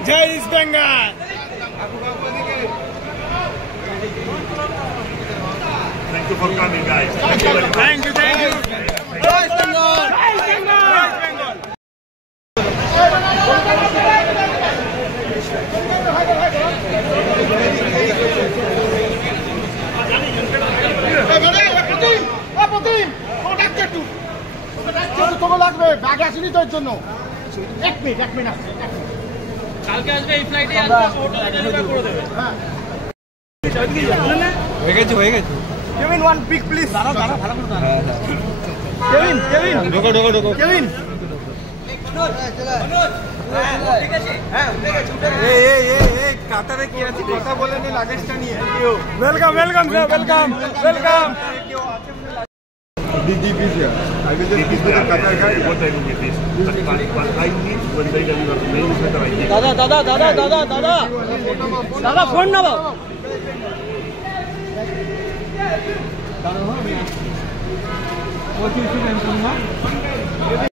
Jai Bengal! Thank you for coming, guys. Thank you. Jai Bengal! কালকে আসবে এই ফ্লাইটে আসবে হোটেলে ডেলিভারি করে দেবে হ্যাঁ হয়ে গেছে কেভিন ওয়ান পিক প্লিজ দাঁড়াও ভালো করে দাঁড়াও কেভিন ঢোকো কেভিন ঠিক আছে হ্যাঁ উঠে গেছে এই কাতারে কি আছে কথা বলে নি লাগেজটা নিয়ে welcome sir DGP is here. I will just speak with the Qatar guy. What I do with this? But I need when they deliver to me, is better I need. দাদা ফোন নাও What is your name?